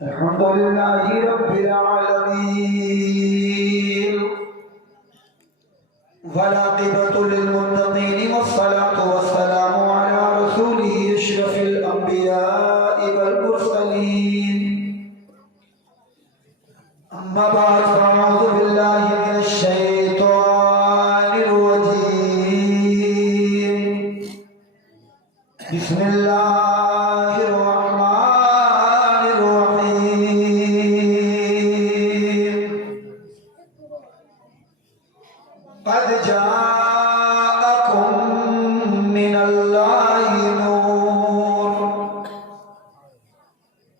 الحمد لله رب العالمين والعاقبة للمتقين والصلاة والسلام على رسوله أشرف الأنبياء والمرسلين أما بعد فأعوذ بالله من الشيطان الرجيم بسم الله الرحمن الرحيم قد جاءكم من الله نور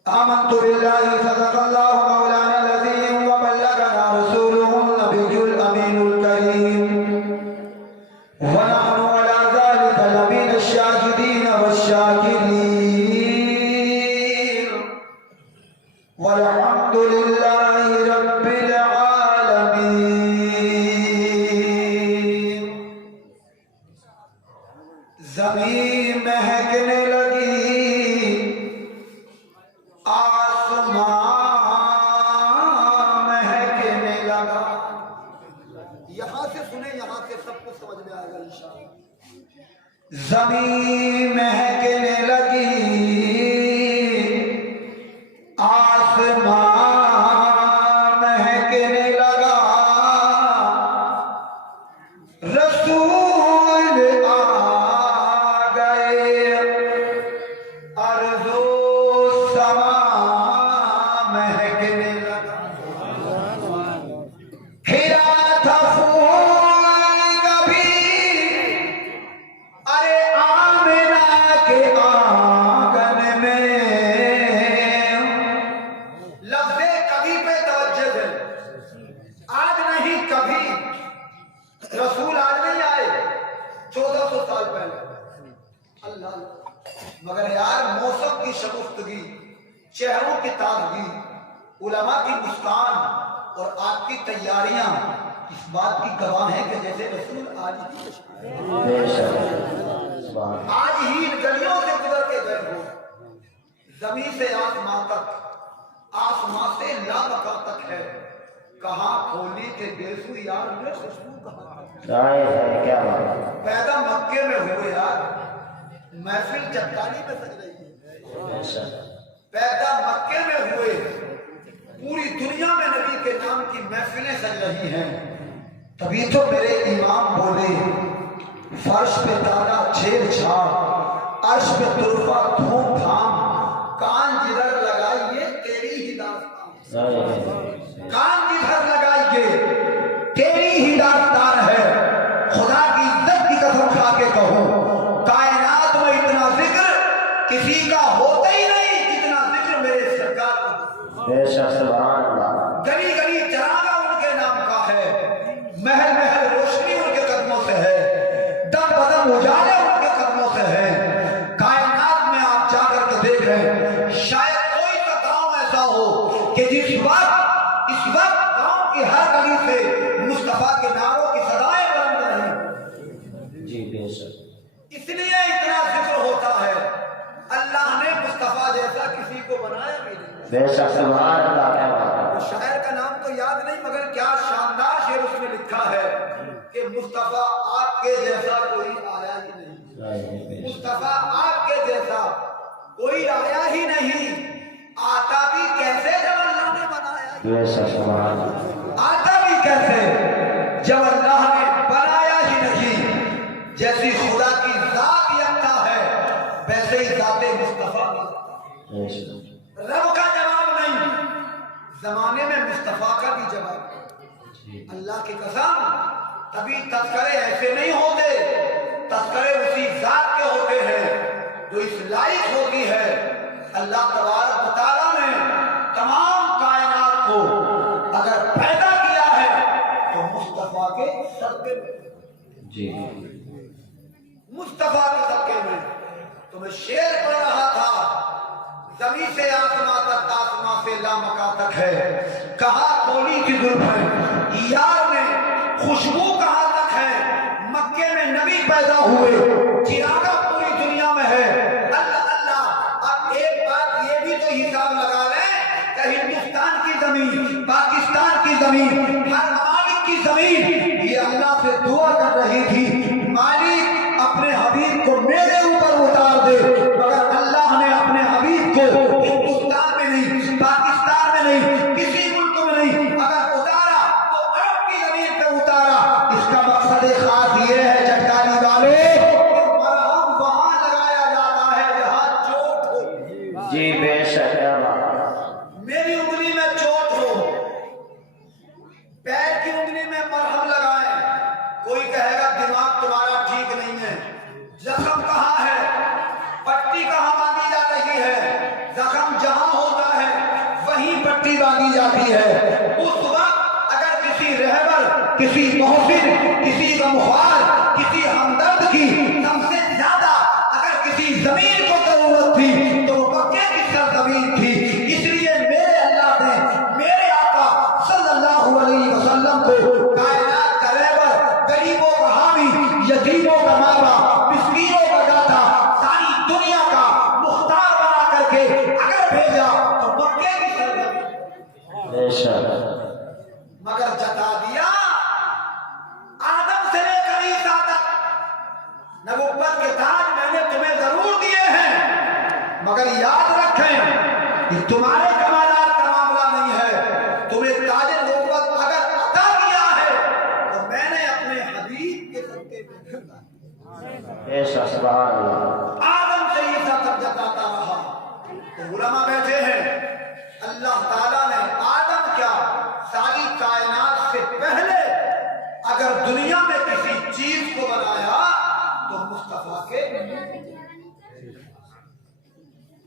آمنت بالله صدق الله مولانا العظيم وبلغنا رسوله النبي الأمين الكريم ونحن على ذلك لمن الشاهدين والشاكرين والحمد لله رب العالمين زمین مہکنے لگی آسمان مہکنے لگا. یہاں سے سنیں, یہاں سے سب کچھ سمجھ میں آئے گا انشاءاللہ. زمین مہکنے لگی آسمان مہکنے لگا رسول آ گئے ارض و سما مہکنے لگا. کھلا تھا پھول کبھی ارے آمنہ کے آنگن میں. لفظ کبھی پہ توجہ دے. آج نہیں کبھی رسول آج نہیں آئے, 1400 سال پہلے. اللہ مگر یار موسم کی شگفتگی, چہروں کی تازگی, علماء کی مسکان اور آپ کی تیاریاں اس بات کی گواہ ہیں کہ جیسے رسول آج ہی آج ہی ان گلیوں سے گزر کے گئے ہو. زمین سے آسمان تک, آسمان سے لامکان تک ہے. کہاں کھولی کہ بیسو یار میں خوشبو کہاں تک. پیدا مکے میں ہوئے یار, محفل چٹانی میں سج رہی ہے. پیدا مکے میں ہوئے, پوری دنیا میں نبی کے نام کی محفلیں سج رہی ہیں. تبھی تو میرے امام بولے فرش پہ تالا چھیڑ چھاڑ, عرش پہ طرفہ دھوم دھام, کان جدھر لگائیے تیری ہی داستان. کان جدھر لگائیے تیری ہی داستان ہے. خدا کی عزت کی قسم کھا کے کہوں کائنات میں اتنا ذکر کسی کا ہوتا ہی نہیں جتنا ذکر میرے سرکار کا. گلی گلی چراغا ان کے نام کا ہے, محل محل روشنی ان کے قدموں سے ہے, دم بدم اجالے ان کے قدموں سے ہے. کائنات میں آپ جا کر کے دیکھ رہے ہیں, شاید کوئی سا گاؤں ایسا ہو کہ جس وقت اس وقت گاؤں کی ہر گلی سے مصطفیٰ کے نعروں کی صدائیں بلند رہیں. اس لیے اتنا ذکر ہوتا ہے. اللہ نے مصطفیٰ جیسا کسی کو بنایا بھی نہیں. شاعر کا نام تو یاد نہیں مگر کیا شاندار شعر اس میں لکھا ہے کہ مصطفیٰ آپ کے جیسا کوئی آیا ہی نہیں. مصطفیٰ آپ کے جیسا کوئی آیا ہی نہیں. آتا بھی کیسے جب اللہ نے بنایا, آتا بھی کیسے جب اللہ نے بنایا ہی نہیں. جیسی خدا کی ذات یکتا ہے ویسے ہی ذات مصطفیٰ. رب کا جواب نہیں, زمانے میں مصطفیٰ کا بھی جواب. اللہ کی قسم کبھی تذکرے ایسے نہیں ہوتے, تذکرے اسی ذات کے ہوتے ہیں جو اس لائق ہوتی ہے. اللہ تبارک و تعالیٰ نے تمام کائنات کو اگر پیدا کیا ہے تو مصطفیٰ کے صدقے میں, مصطفیٰ کے صدقے میں. تو میں شعر پڑھ رہا تھا, زمین سے آسمان تک, آسمان سے لامکان تک ہے. کہاں کھولی کی زلفیں یار میں, خوشبو کہاں تک ہے. مکے میں نبی پیدا ہوئے, چراغا پوری دنیا میں ہے. اللہ اللہ. اب ایک بات یہ بھی تو حساب لگا لیں زمین، پاکستان کی زمین، ہر ممالک کی زمین یہ اللہ سے دعا کر رہی تھی مالک اپنے حبیب کو میرے اوپر اتار دے، مگر اللہ نے اپنے حبیب کو ہندوستان میں نہیں، پاکستان میں نہیں، کسی ملک میں نہیں، اگر اتارا تو عرب کی زمین پہ اتارا۔ اس کا مقصد خاص یہ ہے چٹانی والوں، مرہم وہاں لگایا جاتا ہے جہاں چوٹ ہو۔ جی بے شک میری انگلی میں چوٹ ہو، پیر کی انگلی میں مرہم لگائیں، کوئی کہے گا دماغ تمہارا ٹھیک نہیں ہے۔ زخم کہاں ہے؟ پٹی کہاں باندھی جا رہی ہے؟ زخم جہاں ہوتا ہے وہیں پٹی باندھی جاتی ہے۔ اس وقت اگر کسی رہبر، کسی محسن، کسی غمخوار، کسی ہمدرد کی سب سے زیادہ اگر کسی زمین کو ضرورت تھی تو وہ مکے کی سرزمین تھی۔ اس لیے میرے اللہ نے میرے آقا صلی اللہ علیہ وسلم کو کائنات کا رہبر، غریبوں کا حامی، یتیموں کا ماما، مسکینوں کا داتا، ساری دنیا کا مختار بنا کر کے اگر بھیجا تو مکے کی سرزمین، بے شک مگر جتا دیا آدم سے لے کر عیسیٰ تک۔ نبوت کے تاج میں نے تمہیں ضرور دیے ہیں، مگر یاد رکھیں یہ تمہارے کمالات کا معاملہ نہیں ہے۔ تمہیں تاج نبوت اگر عطا کیا ہے تو میں نے اپنے حبیب کے صدقے میں دیتا ہے۔ بے شک سبحان اللہ۔ آدم سے عیسیٰ تک جتاتا رہا۔ تو علماء بیٹھے ہیں، اللہ تعالیٰ نے آدم کیا ساری کائنات سے پہلے اگر دنیا میں کسی چیز کو بنایا تو مصطفیٰ کے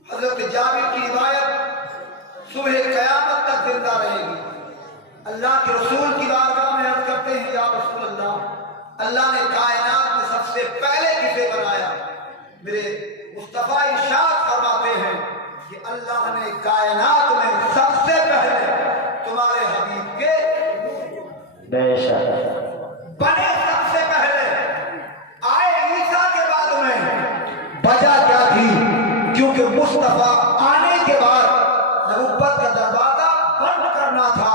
حضرت جابر کی روایت صبح قیامت تک زندہ رہے گی۔ اللہ کے رسول کی بارگاہ میں عرض کرتے ہیں یا رسول اللہ، اللہ نے کائنات میں سب سے پہلے کسے بنایا؟ میرے مصطفیٰ ارشاد فرماتے ہیں کہ اللہ نے کائنات میں سب سے پہلے تمہارے حبیب کے بے شک بنے، سب سے پہلے آئے عیسیٰ کے بعد میں۔ وجہ کیا تھی؟ کیونکہ مصطفیٰ آنے کے بعد نبوت کا دروازہ بند کرنا تھا۔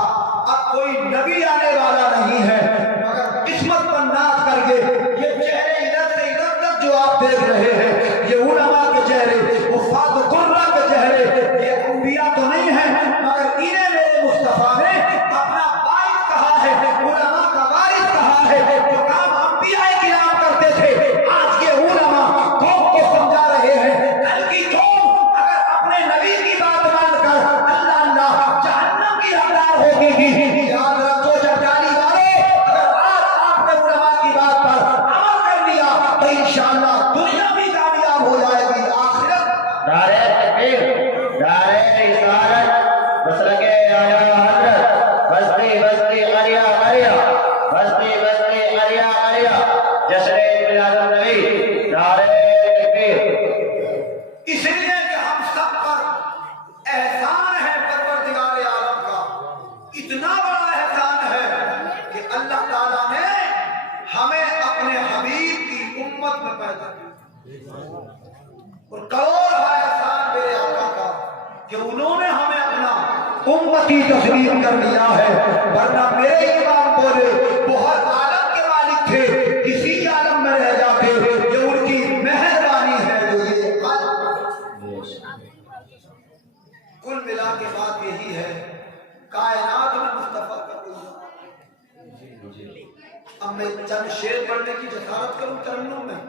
اب کوئی نبی آنے والا نہیں ہے، مگر قسمت پر ناز کر کے یہ چہرے ادھر سے ادھر تک جو آپ دیکھ رہے ہیں، یہ علماء کے چہرے، وفات و قرہ کے چہرے، یہ انبیاء تو نہیں ہیں، مگر انہیں میرے مصطفیٰ نے اپنا وارث کہا ہے، علماء کا وارث کہا ہے۔ جو کام انبیاء کرام کرتے تھے آج یہ علماء قوم کو سمجھا رہے ہیں۔ کل کی قوم اگر اپنے نبی کی بات مان کر اللہ اللہ جہنم کی حقدار ہوگی۔ یاد رکھو جٹانی والے، اگر آج آپ نے علماء کی بات پر عمل کر لیا تو انشاءاللہ دنیا بھی کامیاب ہو جائے گی، آخرت۔ نعرہ تکبیر، نعرہ رسالت، مسلک اعلیٰ حضرت، بستی بستی قریہ قریہ، بستی بستی قریہ قریہ، جشن میلاد النبی، نعرہ تکبیر۔ اس لیے کہ ہم سب پر احسان ہے پروردگار عالم کا، اتنا بڑا احسان ہے کہ اللہ تعالیٰ نے ہمیں اپنے حبیب کی امت میں پیدا کیا، اور کروڑ احسان میرے آقا کا کہ انہوں نے ہمیں اپنا امتی تسلیم کر لیا ہے، ورنہ میرے امام بولے وہ ہر عالم کے مالک تھے، کسی عالم میں رہ جاتے، یہ ان کی مہربانی ہے جو یہ عالم۔ کل ملا کے بات یہی ہے، کائنات میں مصطفیٰ کا کوئی۔ اب میں چند شعر پڑھنے کی جسارت کروں ترنم میں،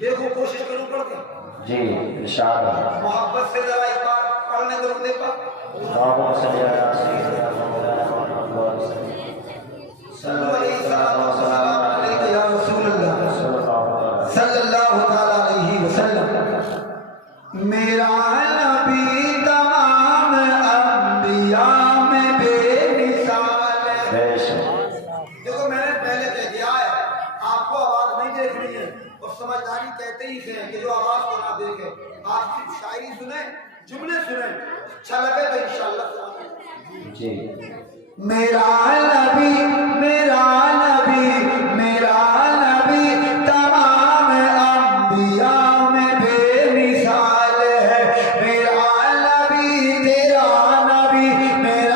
دیکھو کوشش کروں پڑھ کے جی انشاءاللہ۔ محبت سے ذرا ایک بار پڑھنے دو دے پر اللہم صلی علی سیدنا محمد صلی اللہ علیہ یا رسول اللہ صلی اللہ تعالی علیہ وسلم۔ میرا نبی تمام انبیاء میں بے مثال ہے۔ دیکھو میں نے پہلے کہہ دیا ہے، آپ کو آواز نہیں دیکھنی ہے، اور سمجھداری کہتے ہی ہیں کہ جو آواز کو نہ دیکھے، آپ صرف شاعری سنیں، جملے سنیں، اچھا لگے تو انشاءاللہ سنیں۔ جی میرا نبی میرا نبی میرا نبی تمام انبیاء میں بے مثال ہے۔ میرا نبی تیرا نبی میرا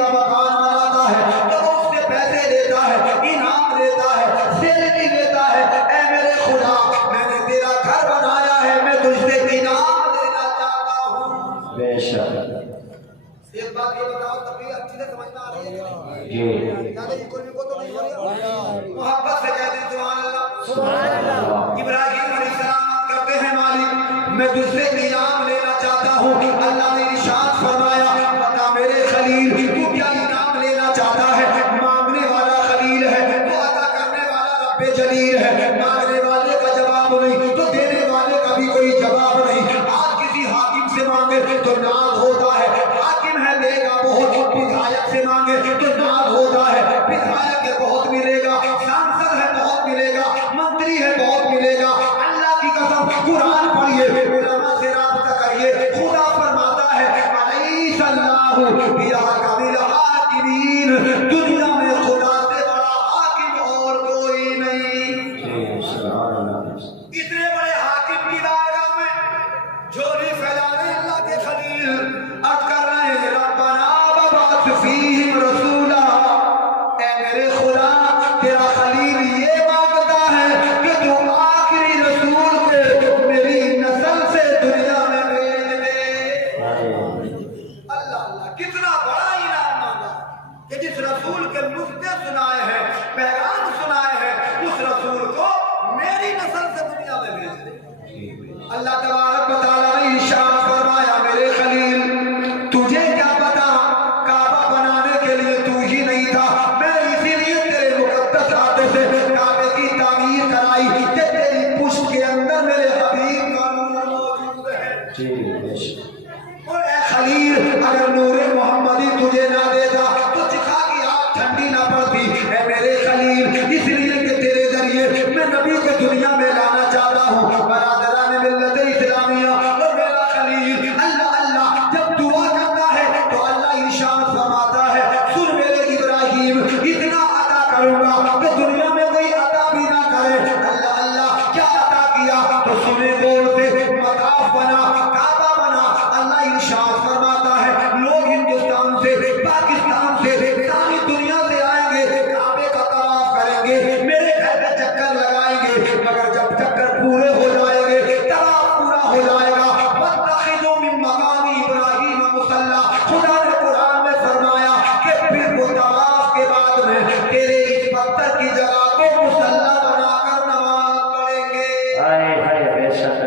کا مکان بناتا ہے تو وہ اس سے پیسے لیتا ہے، انعام لیتا ہے، سیلری لیتا ہے۔ اے میرے خدا، میں نے تیرا گھر بنایا ہے، میں تجھ سے انعام لینا چاہتا ہوں۔ بے شک ایک بات یہ بتاؤ، تبلیغ اچھی سے سمجھنا آ رہی ہے؟ جی زیادہ کو تو نہیں ہو رہی؟ محبت سے کہتے ہیں سبحان اللہ۔ سبحان اللہ۔ ابراہیم علیہ السلام کرتے ہیں مالک میں تجھ سے انعام لینا چاہتا ہوں۔ اللہ نے ارشاد فرمایا بتا میرے خلیل تو کیا انعام لینا چاہتا ہے؟ مانگنے والا خلیل ہے، تو عطا کرنے والا رب جلیل ہے۔ مانگنے والے کا جواب نہیں تو دینے والے کا بھی کوئی جواب نہیں۔ آج کسی حاکم سے مانگے تو ناز ہوتا ہے، حاکم ہے دے گا بہت، بدھایک سے مانگے تو ناز ہوتا ہے، بدھایک ہے بہت ملے گا، سانسد ہے بہت ملے گا، منتری ہے بہت ملے گا۔ اللہ کی قسم قرآن پڑھیے، علماء سے رابطہ کریے، خدا فرماتا ہے علیہ اللہ بیحکم الحاکمین، دنیا میں خدا سے بڑا حاکم اور کوئی نہیں۔ جی سبحان اللہ۔ اتنے بڑے حاکم کی بارگاہ میں جھولی پھیلانے اللہ کے خلیل عرض کر رہے ہیں ربنا وابعث فیہم رسولا۔ اے میرے خدا، تیرا خلیل یہ مانگتا ہے کہ تو آخری رسول کو میری نسل سے دنیا میں بھیج دے۔ اللہ اللہ، کتنا بڑا انعام مانگا کہ جس رسول کے نقطے سنائے ہیں، پیغام سنائے ہیں، اس رسول کو میری نسل سے دنیا میں بھیج دے۔ اللہ تبارک و تعالیٰ نے ارشاد فرمایا میرے خلیل تجھے کیا پتا، کعبہ بنانے کے لیے تو ہی نہیں تھا، میں اسی لیے تیرے مقدس ہاتھوں سے کعبے کی تعمیر کرائی کہ تیری پشت کے اندر میرے حبیب کا نور موجود ہے۔ جی بے شک اور اے خلیل، اگر نور محمدی تجھے نہ دیتا تو چکھا کی آگ ٹھنڈی نہ پڑتی۔ اے میرے خلیل، اس لیے کہ تیرے ذریعے میں نبی کو دنیا میں لانا چاہتا ہوں۔ برادران ملت اسلامیہ اور میرا خلیل اللہ اللہ جب دعا کرتا ہے تو اللہ ارشاد فرماتا ہے سن میرے ابراہیم، اتنا عطا کروں گا کہ دنیا میں کوئی عطا بھی نہ کرے۔ اللہ اللہ کیا عطا کیا؟ تو سنے گول سے مطاف بنا، کعبہ بنا۔ اللہ ارشاد فرماتا ہے لوگ ہندوستان سے، پاکستان سے، ساری دنیا سے آئیں گے، کعبے کا طواف کریں گے، میرے گھر پہ چکر لگائیں گے، مگر جب چکر پورے ہو جائیں گے، طواف پورا ہو جائے گا، وَاتَّخِذُوا مِن مَّقَامِ إِبْرَاهِيمَ مُصَلًّى، خدا نے قرآن میں فرمایا کہ پھر وہ طواف کے بعد میں تیرے اس پتھر کی جگہ کو مصلی بنا کر نماز پڑھیں گے۔ ہائے ہائے بے شک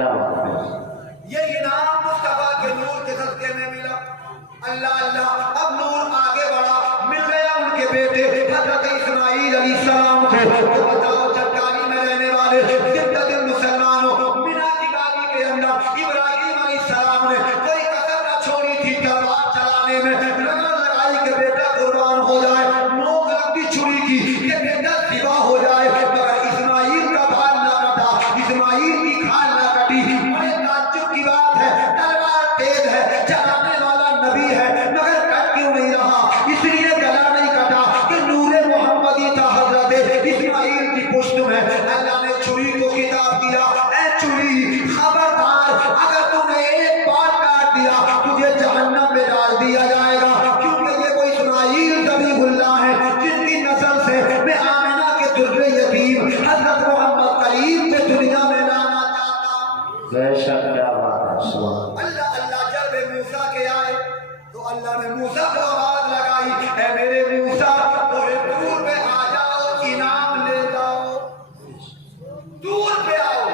یہ انعام مصطفیٰ کے نور کے صدقے میں ملا۔ اللہ اللہ، اب نور آگے بڑھا، مل گیا ان کے بیٹے حضرت اسماعیل علیہ السلام کو۔ تو بتاؤ چٹانی میں رہنے والے سدت مسلمانوں، مینا کی وادی کے اندر ابراہیم علیہ السلام نے کوئی کسر نہ چھوڑی تھی تلوار چلانے میں، رگڑ لگائی کہ بیٹا قربان ہو جائے، نوک لگتی چھری کی کہ بیٹا ذبح ہو جائے، مگر اسماعیل کا بال نہ کٹا، اسماعیل کی کھال نہ کٹی۔ بڑے تعجب کی بات ہے، تلوار تیز ہے، چلانے والا نبی ہے، مگر کٹ کیوں نہیں رہا؟ اس لیے گلا نہیں کٹا کہ نور محمدی تھا حضرت اسماعیل کی پشت میں۔ اللہ نے چھری کو خطاب کیا، اے چھری خبردار، اگر تو نے ایک بال کاٹ دیا تجھے جہنم میں ڈال دیا جائے گا، کیونکہ یہ وہ اسماعیل ذبیح اللہ ہے جن کی نسل سے میں آمنہ کے در یتیم حضرت محمد کریم کو دنیا میں لانا چاہتا ہوں۔ بے شک کیا بات ہے سبحان اللہ اللہ جب موسیٰ کے آئے تو اللہ نے موسیٰ کو آواز لگائی، اے میرے موسیٰ دور پہ آ جاؤ، انعام لے جاؤ، دور پہ آؤ،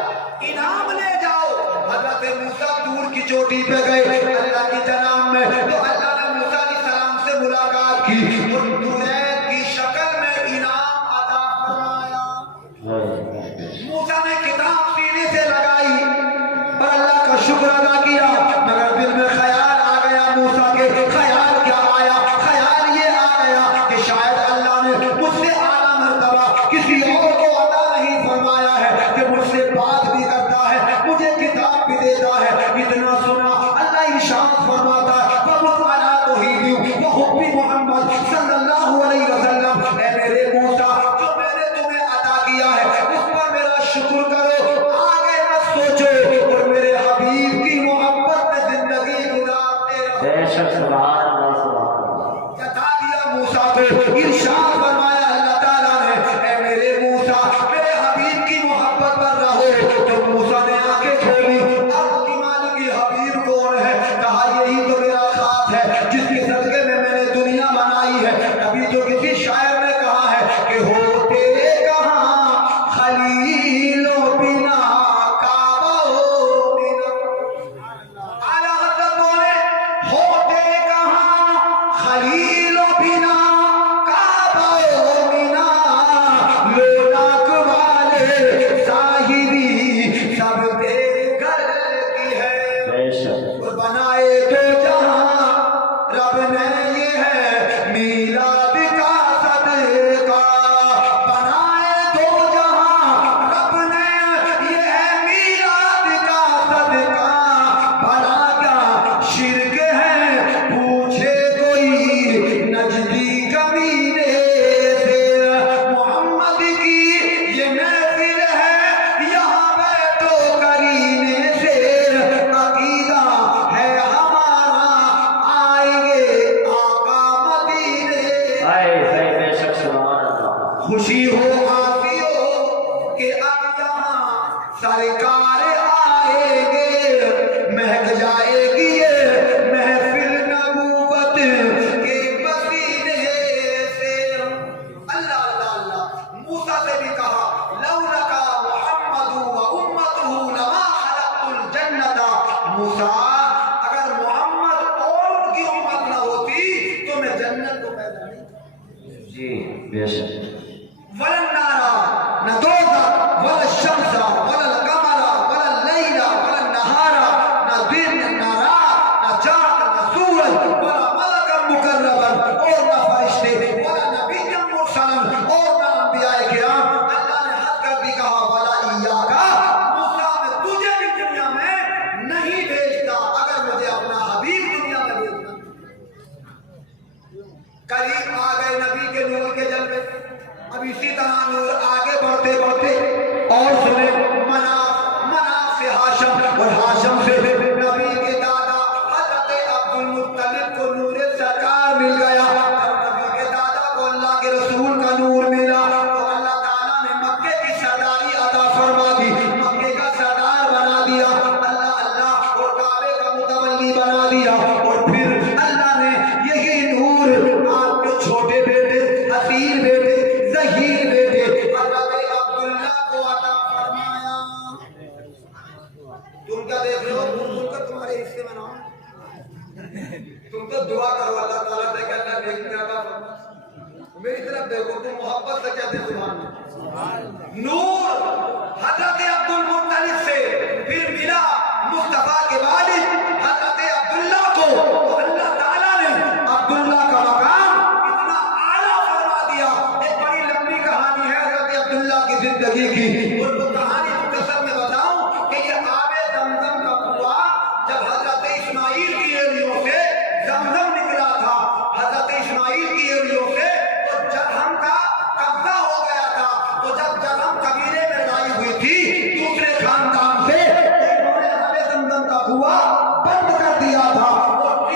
انعام لے جاؤ۔ حضرت موسیٰ دور کی چوٹی پہ گئے اللہ کی جناب میں، تو اللہ نے موسیٰ علیہ السلام سے ملاقات کی اور دنید کی شکل میں انعام عطا فرمایا۔ موسیٰ نے کتاب سینے سے لگائی اور اللہ کا شکر ادا کیا، مگر دل میں خیال آ گیا موسیٰ کے۔ خیال کیا آیا؟ خیال یہ آ گیا کہ شاید اللہ نے مجھ سے اعلیٰ مرتبہ کسی اور کو عطا نہیں فرمایا ہے کہ مجھ سے بات بھی کرتا ہے، مجھے کتاب بھی دیتا ہے۔ اتنا سنا اللہ ارشاد فرماتا ہے وَمُحْ عَلَىٰ تَوْحِيدٍ وَحُبِّ محمد صلی اللہ علیہ آئی ہے. ابھی جو کسی شاعر نے کہا ہے کہ ہوتے کہاں خلیل و بنا کعبہ و بنا. اعلیٰ حضرت بولے ہوتے کہاں خلیل و بنا کعبہ و بنا. لولاک والے ظاہری سب تیرے گھر کی ہے. بے شک اور بنائے تو جہاں رب نے یہ ہے میلاد کا صدقہ. بنائے تو جہاں رب نے یہ ہے میلاد کا صدقہ. بھلا کیا شرک ہے پوچھے کوئی نجدی کمینے سے. محمد کی یہ محفل ہے یہاں بیت و کرینے سے. عقیدہ ہے ہمارا آئیں گے آقا مدینے. آئے ہے بے شک سبحان اللہ. خوشی ہو آتی ہو کہ اب یہاں سرکار آئیں گے. مہک جائے گی یہ محفل نبوت کے پسینے سے. اللہ اللہ اللہ. موسیٰ سے بھی کہا لَوْلَكَ مُحَمَّدُ وَأُمَّتُهُ لَمَا خَلَقْتُ الْجَنَّةَ. موسیٰ اگر محمد اور ان کی امت نہ ہوتی تو میں جنت کو پیدا نہیں کرتا. جی بے شک. ولا النار نہ دوزخ ولا الشمس ولا القمر ولا اللیل ولا النہار. نہ دن نہ رات نہ چاند نہ سورج ولا ملک مقربا اور نہ فرشتے ولا نبی مرسلا اور نہ انبیاء کرام. اللہ نے حد کر بھی کہا ولا ایاک. موسیٰ میں تجھے بھی دنیا میں نہیں بھیجتا اگر مجھے اپنا حبیب دنیا میں بھیجنا. قریب آ گئے نبی کے نور کے جلوے. اب اسی طرح نور آگے بڑھتے بڑھتے اور سنے مناف سے ہاشم اور ہاشم سے نبی کے دادا حضرت عبد المطلب کو نور سرکار مل گیا. جب نبی کے دادا کو اللہ کے رسول کا نور ملا تو اللہ تعالیٰ نے مکے کی سرداری عطا فرما دی. مکے کا سردار بنا دیا. اللہ اللہ اور کعبے کا متولی بنا دیا. اور پھر اللہ نے یہی نور آپ کے چھوٹے بیٹے حسین بیٹے ظہیر بیٹے حضرت عبداللہ کو عطا فرمایا. تم کیا دیکھ رہے ہو؟ تم کر تمہارے حصے میں نہ ہو. تم تو دعا کرو اللہ تعالیٰ سے کہ اللہ نیکی عطا فرما. میری طرف دیکھو تم محبت سے کہتے سبحان اللہ. نور حضرت عبد المطلب سے پھر ملا مصطفیٰ کے والد حضرت عبداللہ کو. تو اللہ تعالیٰ نے عبداللہ کا مقام اتنا اعلیٰ فرما دیا. ایک بڑی لمبی کہانی ہے حضرت عبداللہ کی زندگی کی. اور وہ کہانی مختصر میں بتاؤں کہ یہ آب زمزم کا کنواں جب حضرت اسماعیل کی ایڑیوں سے زمزم نکلا تھا. حضرت اسماعیل کی ایڑیوں سے تو جرہم کا قبضہ ہو گیا تھا. تو جب جرہم قبیلے میں لڑائی ہوئی تھی دوسرے خاندان سے انہوں نے آب زمزم کا کنواں بند کر دیا تھا. اور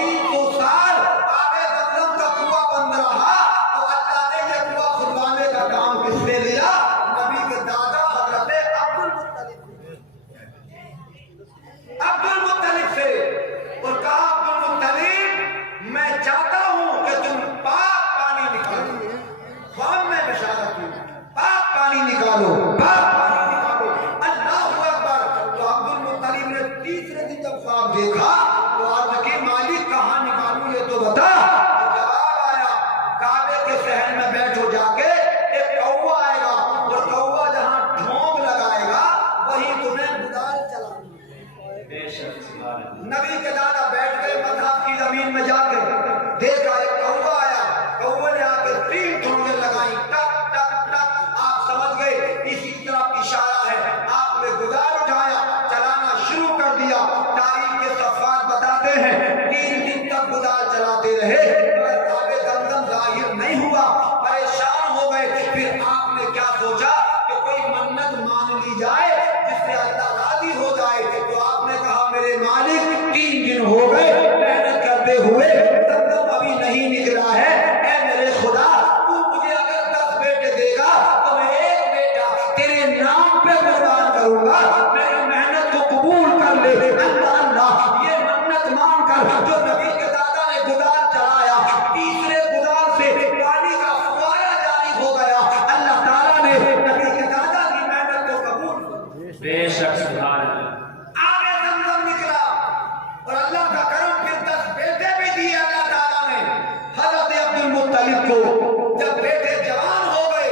کو جب بیٹے جوان ہو گئے،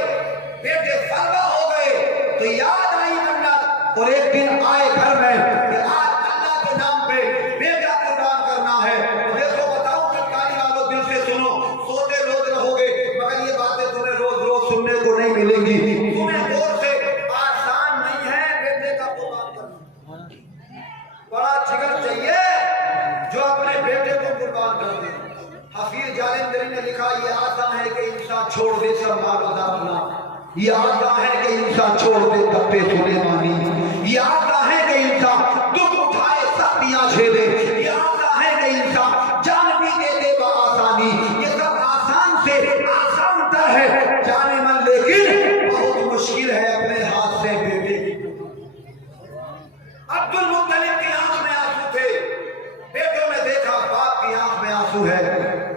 بیٹے فربا ہو گئے تو یاد آئی منت، اور ایک دن آئے گھر میں کہ آج اللہ کے نام پہ بیٹا قربان کرنا ہے۔ دیکھو بتاؤں کہ کاری والوں دل سے سنو، سوتے روز رہو گے مگر یہ باتیں تمہیں روز روز سننے کو نہیں ملیں گی۔ تمہیں غور سے آسان نہیں ہے بیٹے کا قربان کرنا، بڑا جگر چاہیے جو اپنے بیٹے کو قربان کر دے۔ حفیظ جالندری نے لکھا یہ آسان ہے کہ انسان چھوڑ دے سب مال و دولت، یہ آسان ہے کہ انسان چھوڑ دے تپے سلیمانی، یہ آسان ہے کہ انسان دکھ اٹھائے سختیاں جھیلے، یہ آسان ہے کہ انسان جان بھی دے دے بآسانی۔ یہ سب آسان سے آسان تر ہے جانے من، لیکن بہت مشکل ہے اپنے ہاتھ سے بیٹے کی۔ عبد المطلب کی آنکھ میں آنسو تھے، بیٹوں نے دیکھا باپ کی آنکھ میں آنسو ہے،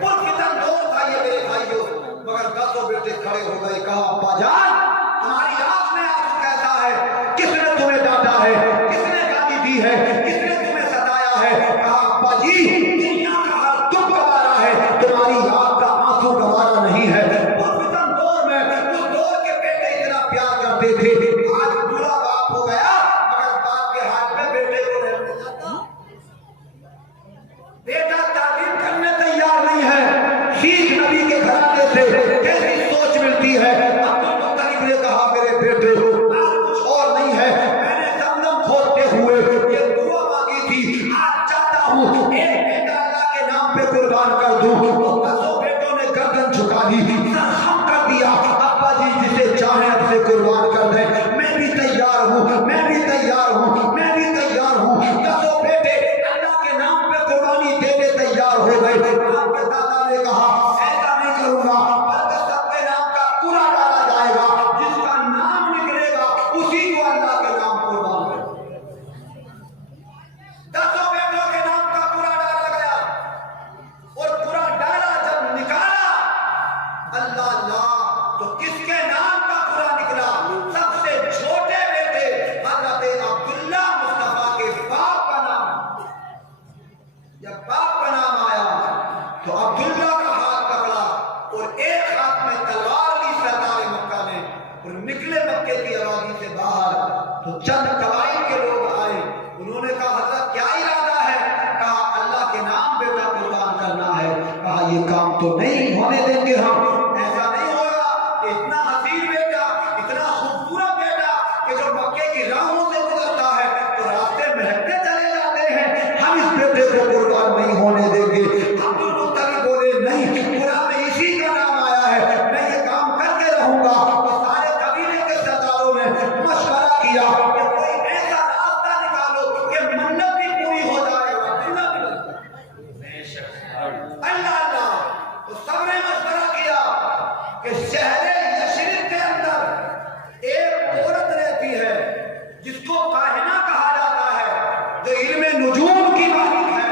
پرفتن دور تھا یہ میرے بھائیوں، مگر دسوں بیٹے کھڑے ہو گئے، کہا ابا جان تمہاری آنکھ میں آنسو کیسا ہے؟ کس نے تمہیں ڈانٹا ہے؟ کس نے گالی دی ہے؟ کس نے تمہیں ستایا ہے؟ کہا ابا جی دنیا کا ہر دکھ گوارا ہے، تمہاری آنکھ کا آنسو گوارا نہیں ہے۔ پرفتن دور میں اس دور کے بیٹے اتنا پیار کرتے تھے، آج بوڑھا باپ ہو گیا مگر باپ کے ہاتھ میں بیٹے کو رہنے جاتا، بیٹا تعلیم کرنے تیار نہیں ہے۔ سیکھ نبی کے گھرانے سے کیسی سوچ ملتی ہے۔ عبد المطلب نے کہا میرے بیٹے آج کچھ اور نہیں ہے، میں نے زمزم کھودتے ہوئے یہ دعا مانگی تھی، آج چاہتا ہوں ایک بیٹا اللہ کے نام پہ قربان کر دوں۔ دسوں بیٹوں نے گردن جھکا دی، سر خم کر دیا، ابا جی جسے چاہیں اب سے قربان کر دیں، میں بھی تیار ہوں، میں بھی تیار ہوں، میں بھی تیار ہوں۔ دسوں بیٹے اللہ کے نام پہ قربانی دینے تیار ہو گئے۔ آپ کے دادا نے کہا ایسا نہیں کروں گا، بلکہ سب کے نام کا پورا ڈالا جائے گا، جس کا نام نکلے گا اسی کو اللہ کے نام قربان کرے۔ دسوں بیٹوں کے نام کا پورا ڈالا گیا، اور پورا ڈالا جب نکالا اللہ اللہ تو کس کے نام کا پورا نکلا؟ سب سے چھوٹے بیٹے حضرت عبداللہ مصطفیٰ کے باپ کا نام۔ جب باپ کا نام آیا تو عبداللہ کا ہاتھ پکڑا اور ایک ہاتھ میں تلوار لی سردار مکہ نے، اور نکلے مکے کی آبادی سے باہر تو چند قبائل کے لوگ آئے، انہوں نے کہا حضرت کیا ارادہ ہے؟ کہا اللہ کے نام بیٹا قربان کرنا ہے۔ کہا یہ کام تو نہیں ہونے دیں گے ہم، ایسا نہیں ہوگا کہ اتنا حسین بیٹا، اتنا خوبصورت بیٹا کہ جو مکے کی راہوں سے گزرتا ہے تو راستے مہکتے چلے جاتے ہیں، ہم اس بیٹے کو قربان نہیں ہونے دیں گے۔ عبد المطلب بولے نہیں، قرآن میں اسی کا نام آیا ہے، میں یہ کام کر کے رہوں گا۔ تو سارے قبیلے کے سرداروں نے مشورہ کیا کہ کوئی ایسا راستہ نکالو کہ منت بھی پوری ہو جائے اور عبداللہ بھی بن جائے۔ اللہ اللہ، تو سب نے مشورہ کیا کہ شہر یثرب کے اندر ایک عورت رہتی ہے جس کو کاہنہ کہا جاتا ہے، جو علم نجوم کی مالک ہے،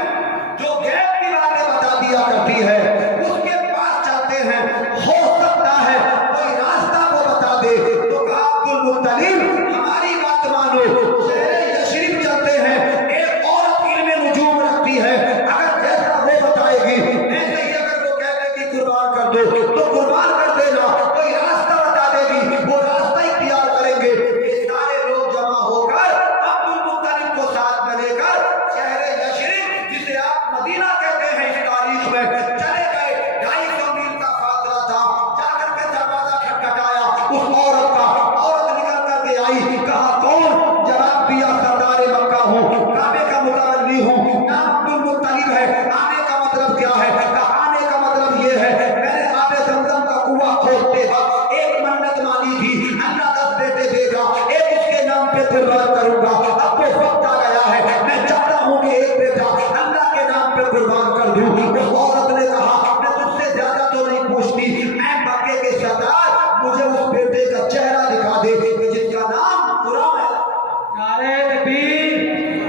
جو غیب کی باتیں بتا دیا کرتی ہے، اس کے پاس چلتے ہیں، ہو سکتا ہے کوئی راستہ وہ بتا دے۔ تو کہا عبد المطلب ہماری بات مانو، شہر یثرب چلتے ہیں، ایک عورت علم نجوم رکھتی ہے، اگر جیسا وہ بتائے گی ایسے ہی اگر وہ کہہ دے گی قربان کر دو تو قربان کر دینا، کوئی راستہ بتا دے گی وہ راستہ اختیار کریں گے۔ یہ سارے لوگ جمع ہو کر عبد المطلب کو ساتھ میں لے کر شہر یثرب جسے آپ مدینہ کہتے ہیں اس تاریخ میں چلے گئے۔ 250 میل کا فاصلہ تھا، جا کر کے دروازہ کھٹکھٹایا اس عورت کا، عورت نکل کر کے آئی، کہا کون؟ جواب دیا سردار مکہ ہوں، کعبے کا متولی ہوں، نام عبد المطلب ہے۔ آنے کا مطلب کیا ہے؟ کہا آنے کا مطلب یہ ہے میں نے آب زمزم کا کنواں کھودتے وقت ایک منت مانی تھی، اللہ 10 بیٹے دے گا، ایک اس کے نام پہ قربان کروں گا، اب وہ وقت آ گیا ہے، میں چاہتا ہوں کہ ایک بیٹا اللہ کے نام پہ قربان کر دوں۔ اس عورت نے کہا میں تجھ سے زیادہ تو نہیں پوچھتی، میں مکے کے سردار، مجھے اس بیٹے کا چہرہ دکھا دے کہ جس کا نام قرآن ہے۔ نعرہ تکبیر،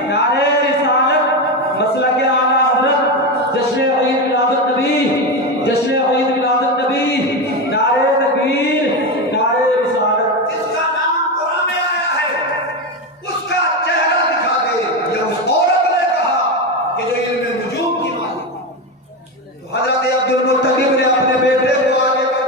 نعرہ رسالت، مسلک اعلیٰ حضرت، جشن عید میلاد النبی، جشن عید میلاد النبی، نعرہ تکبیر، نعرہ رسالت۔ جس کا نام قرآن میں آیا ہے اس کا چہرہ دکھا دے، یہ اس عورت نے کہا کہ جو علم نجوم کی مالک۔ تو حضرت عبد المطلب نے اپنے بیٹے کو آگے کر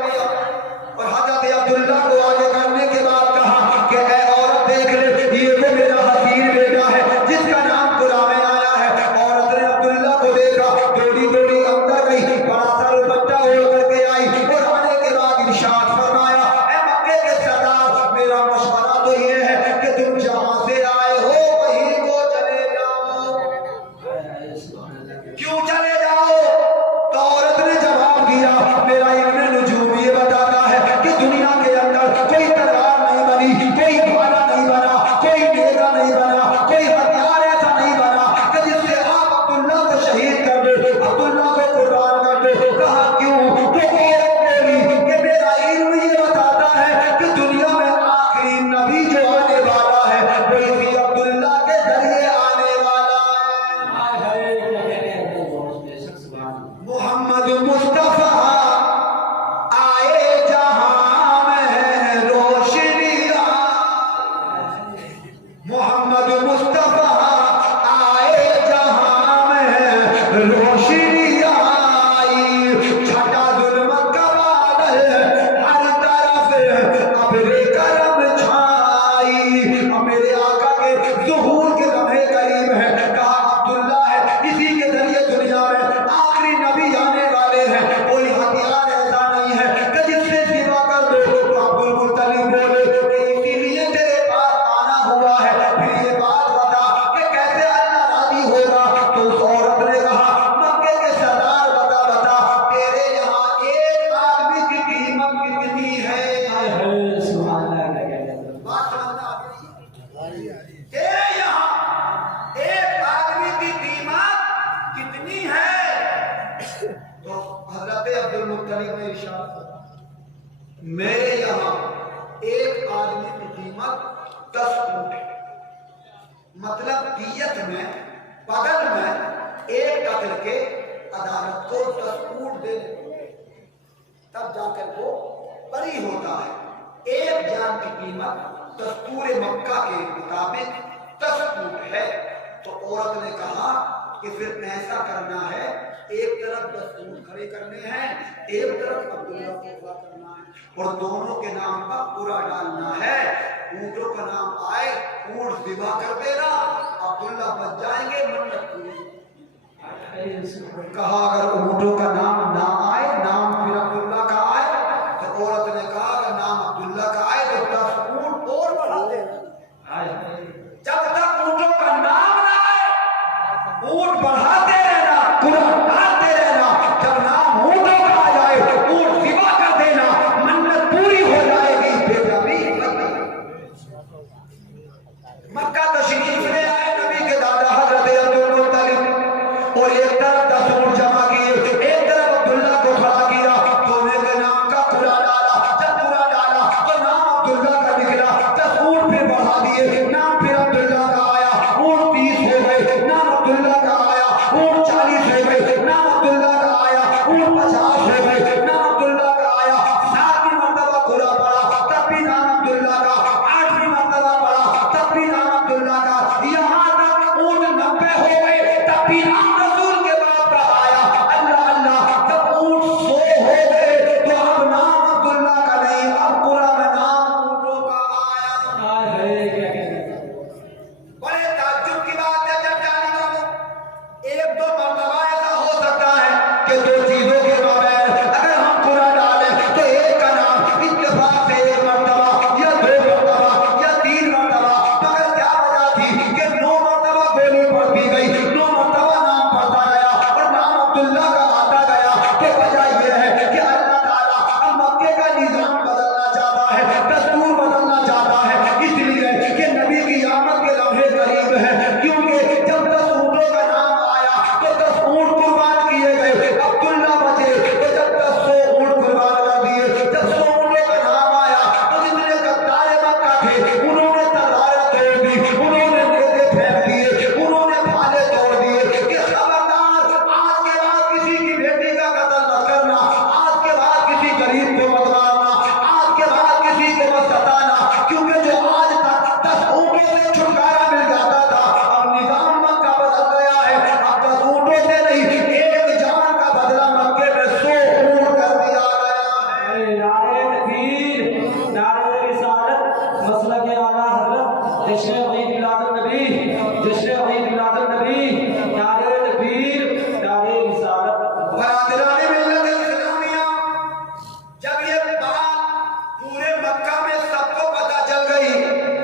میرے یہاں ایک آدمی کی قیمت 10 اونٹ ہے، مطلب دیت میں بدل میں ایک قتل کے عدالت کو 10 اونٹ دے تب جا کر وہ بری ہوتا ہے۔ ایک جان کی قیمت دستور مکہ کے مطابق 10 اونٹ ہے۔ تو عورت نے کہا کہ پھر ایسا کرنا ہے، ایک طرف 10 اونٹ کھڑے کرنے ہیں، ایک طرف عبداللہ کو کھڑا کرنا ہے اور دونوں کے نام کا پورا ڈالنا ہے۔ اونٹوں کا نام آئے اونٹ ذبح کر دینا، عبداللہ بچ جائیں گے، منت پوری۔ کہا اگر اونٹوں کا نام نہ آئے، نام پھر عبداللہ کا آئے، تو عورت نے کہا اگر نام عبداللہ کا آئے تو 10 اونٹ اور بڑھا دینا۔ جب تک اونٹوں کا نام نہ آئے اونٹ بڑھاتے رہنا، قرآن ڈالتے رہنا، جب نام اونٹوں کا آ جائے اونٹ ذبح کر دینا، منت پوری ہو جائے گی۔ بیٹا بھی مکہ تشریف لے آئے نبی کے دادا حضرت عبدالمطلب، اور ایک طرف 10 اونٹ جمع کیے، ایک طرف عبداللہ کو کھڑا کیا، دونوں کے نام کا پورا ڈالا۔ جب پورا ڈالا تو نام عبداللہ کا نکلا، 10 اونٹ پھر بڑھا دیے، نام پھر عبداللہ کا آیا، اونٹ 30 ہو گئے، نام عبداللہ کا آیا، اونٹ 40 ہو گئے، نام عبداللہ کا آیا، اونٹ 50 ہو گئے، نام عبداللہ کا آیا۔ 7ویں مرتبہ پورا پڑا تب بھی نام عبداللہ کا، 8ویں مرتبہ پڑا تب بھی نام عبداللہ کا، یہاں تک اونٹ 90 ہو گئے تب بھی نام رسول کے باپ کا آیا۔ اللہ اللہ، جب اونٹ 100 ہو گئے تو اب نام عبداللہ کا نہیں، اب قرآن میں نام اونٹوں کا آیا۔ بڑے تعجب کی بات ہے جب جانے والوں، 1-2 مرتبہ ایسا ہو سکتا ہے کہ 2 چیزوں کے مابین اگر ہم قرآن ڈالیں تو ایک کا نام اتفاق سے 1 مرتبہ یا 2 مرتبہ یا 3 مرتبہ، مگر کیا وجہ تھی کہ 9 مرتبہ گولی پڑتی گئی، 9 مرتبہ نام پڑتا گیا اور نام عبداللہ کا آتا گیا۔ تو وجہ یہ ہے کہ اللہ تعالیٰ اب مکے کا نظام بدلنا چاہتا ہے، دستور بدلنا چاہتا ہے، اس لیے کہ نبی کی آمد کے لمحے قریب ہے، کیونکہ جب 10 اونٹوں کا نام آیا تو 10 اونٹ قربان کیے گئے، عبداللہ بچے تو جب 100 اونٹ قربان کر دیے۔ جب 100 اونٹوں کا نام آیا تو جتنے غدار مکہ تھے انہوں نے تلواریں توڑ دی، انہوں نے نیزے پھینک دیے، انہوں نے بھالے توڑ دیے کہ خبردار آج کے بعد کسی کی بیٹی کا قتل مت کرنا، آج کے بعد کسی غریب کو مت مارنا، آج کے بعد کسی کو مت ستانا، کیونکہ جو آج تک 10 اونٹوں سے چھٹکارا مل جاتا تھا اب نظام مکہ بدل گیا ہے، اب 10 اونٹوں سے نہیں، ایک جان کا بدلہ مکے میں 100 اونٹ کر دیا گیا ہے۔ نعرہ تکبیر، نعرہ رسالت، مسلک اعلیٰ حضرت، جشن عید میلاد النبی، جشن عید میلاد النبی، نعرہ تکبیر، نعرہ رسالت۔ برادران ملت اسلامیہ، جب یہ بات پورے مکہ میں سب کو پتہ چل گئی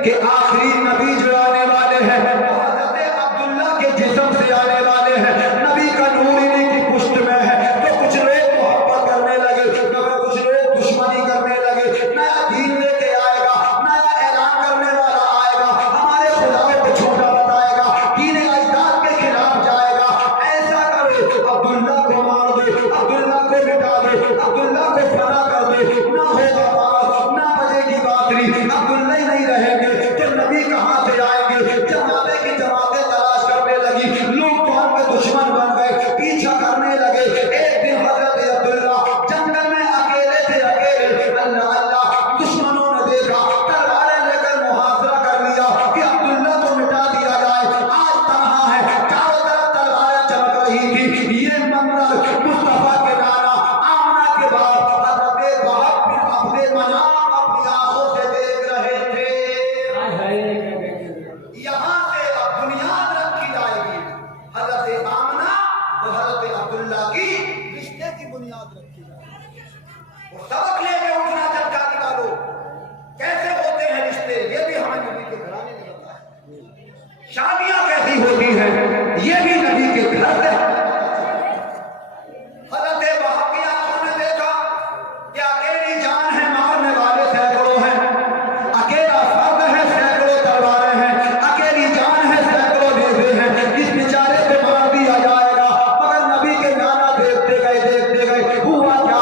کہ آخری نبی جو آنے والے ہیں وہ حضرت عبداللہ کے جسم سے آنے والے ہیں، نبی کا نور انہی کی پشت میں ہے، تو کچھ لوگ محبت کرنے لگے مگر کچھ لوگ دشمنی کرنے لگے۔ نیا دین لے کے آئے گا، نیا اعلان کرنے والا آئے گا، ہمارے خداؤں کو چھوٹا بتائے گا، دین اجداد کے خلاف جائے گا، ایسا کرو عبداللہ کو مار دو، عبداللہ کو مٹا دو، عبداللہ کو فنا کر دو، نہ ہوگا باز، نہ بجے گی باتری، عبداللہ ہی نہیں رہیں گے تو نبی کہاں سے آئیں گے؟ جماعتیں کی جماعتیں تلاش کرنے لگی، لوگ تو ہم کے دشمن بن گئے، پیچھا کرنے لگے۔ ایک دن حضرت عبداللہ جنگل میں اکیلے تھے، اکیلے، اللہ اللہ، دشمنوں نے دیکھا، تلواریں لے کر محاصرہ کر لیا کہ عبداللہ کو مٹا دیا جائے، آج تنہا ہے، چاروں طرف تلواریں چمک رہی تھی۔ یہ منظر مصطفیٰ کے نانا آمنہ کے بعد حضرت وہب بن عبد مناف اپنی آنکھوں سے دیکھ رہے تھے۔ یہاں سے اب بنیاد رکھی جائے گی، حضرت آمنہ اور حضرت عبداللہ کی رشتے کی بنیاد رکھی جائے گی، اور سبق لے کے اٹھنا چرچا نکالو، کیسے ہوتے ہیں رشتے، یہ بھی ہمیں نبی کے گھرانے میں بتایا، شادیاں کیسی ہوتی ہیں یہ بھی نبی کے گھر سے حضرت وہب کی آنکھوں نے دیکھا کہ اکیلی جان ہے، مارنے والے سینکڑوں ہیں، اکیلا فرد ہے، سینکڑوں تلواریں ہیں، اکیلی جان ہے، سینکڑوں نیزے ہیں، اس بیچارے کو مار دیا جائے گا۔ مگر نبی کے نانا دیکھتے گئے، ہوا کیا؟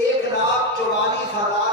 1,44,000